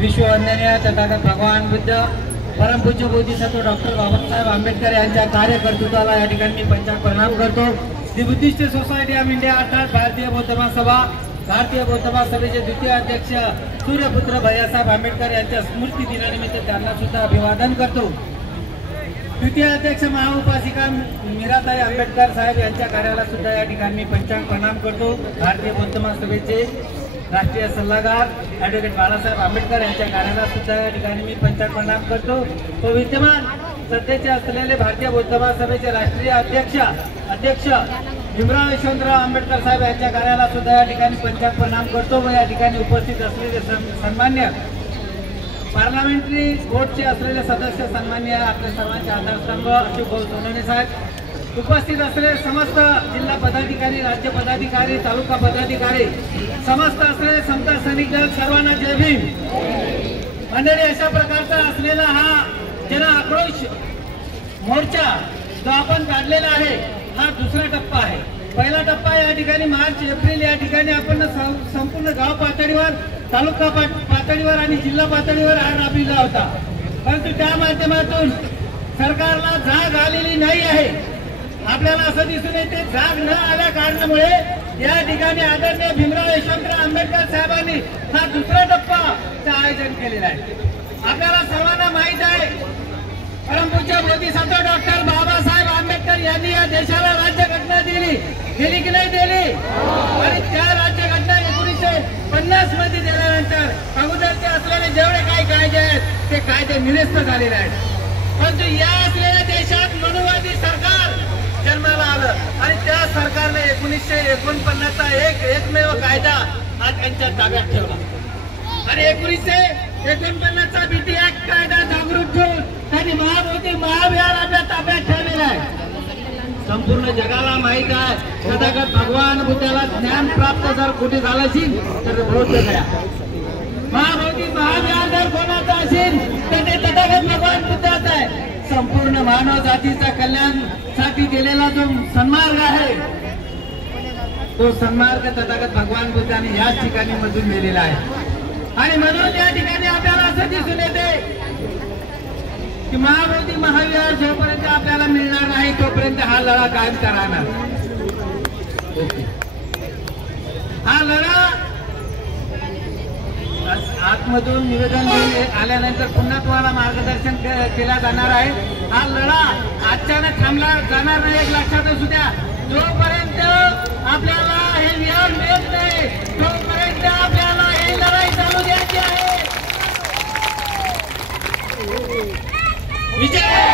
विश्ववंदनीय तथागत भगवान बुद्ध परमपूज्य बोधिसत्व डॉक्टर बाबासाहेब आंबेडकर यांच्या कार्यकर्तृत्वाला या ठिकाणी मी पंचांग प्रणाम करतो। दी बुद्धिस्ट सोसायटी ऑफ इंडिया अर्थात भारतीय बौद्ध महासभा भारतीय बौद्ध महासभेचे द्वितीय अध्यक्ष सूर्यपुत्र भैयासाहेब आंबेडकर यांच्या स्मृती दिनानिमित्त त्यांना सुद्धा अभिवादन करतो। द्वितीय अध्यक्ष महाउपासिका मीराताई आंबेडकर साहेब यांच्या कार्याला सुद्धा या ठिकाणी मी पंचांग प्रणाम करतो। भारतीय बौद्ध महासभेचे राष्ट्रीय सल्लागार ॲडव्होकेट बाळासाहेब आंबेडकर यांच्या कार्याला सुद्धा या ठिकाणी मी पंचांग प्रणाम करतो। तो विद्यमान सध्याचे असलेले भारतीय बौद्ध महासभेचे राष्ट्रीय अध्यक्ष भीमराव यशवंतराव आंबेडकर साहेब यांच्या कार्याला सुद्धा या ठिकाणी पंचांग प्रणाम करतो व या ठिकाणी उपस्थित असलेले सन्मान्य पार्लमेंटरी बोर्डचे असलेले सदस्य सन्मान्य आपल्या सर्वांचे आधारस्तंभ अशोक भाऊ सोनवणे साहेब, उपस्थित असलेले समस्त जिल्हा पदाधिकारी राज्य पदाधिकारी तालुका पदाधिकारी समस्त असलेले समता सैनिक दल सर्वांना जय भीम। मंडळी, अशा प्रकारचा असलेला हा जन आक्रोश मोर्चा जो आपण काढलेला आहे हा दुसरा टप्पा आहे। पहिला टप्पा या ठिकाणी मार्च एप्रिल या ठिकाणी आपण संपूर्ण गाव पातळीवर तालुका पातळीवर आणि जिल्हा पातळीवर हा राबविला होता, परंतु त्या माध्यमातून सरकारला जाग आलेली नाही आहे। आपल्याला असं दिसून येते जाग न आल्या कारणामुळे या ठिकाणी आदरणीय भीमराव यशवंतराव आंबेडकर साहेबांनी हा दुसरा टप्पाचं आयोजन केलेला आहे। आपल्याला सर्वांना माहित आहे परमपूज्य बोधिसत्व डॉक्टर बाबासाहेब आंबेडकर यांनी या देशाला राज्यघटना दिली की नाही दिली, आणि त्या राज्यघटना 1950 मध्ये दिल्यानंतर अगोदरचे असलेले जेवढे काही कायदे आहेत ते कायदे निरस्त झालेले आहेत। परंतु या असलेल्या देशात मनुवादी सरकार जन्माला आलं आणि त्या सरकारने 1949चा एकमेव कायदा हा त्यांच्या ताब्यात ठेवला आणि 1949चा बीटी ऍक्ट कायदा जागृत ठेवून त्यांनी महाबोधी महाविहार आपल्या ताब्यात ठेवलेला आहे। संपूर्ण जगाला माहित आहे तथागत भगवान बुद्धाला ज्ञान प्राप्त जर कुठे झालं असेल तर बौद्ध गया। महाबोधी महाविहार जर कोणाचा असेल तर ते तथागत भगवान बुद्धाचा आहे। संपूर्ण मानव जातीचा कल्याणासाठी केलेला जो सन्मार्ग आहे तो सन्मार्ग तथागत भगवान बुद्धाने याच ठिकाणी मधून दिलेला आहे। आणि म्हणून या ठिकाणी आपल्याला असं दिसून येते की महाबोधी महाविहार जोपर्यंत आपल्याला मिळणार नाही तोपर्यंत हा लढा कायम राहणार। हा लढा आतमधून निवेदन आल्यानंतर पुन्हा तुम्हाला मार्गदर्शन केला जाणार आहे। हा लढा अचानक थांबला जाणार नाही, एक लक्षात असू द्या। जोपर्यंत आपल्याला हे विहार मिळत नाही तोपर्यंत आपल्याला ही लढाई चालू द्यायची आहे। विजय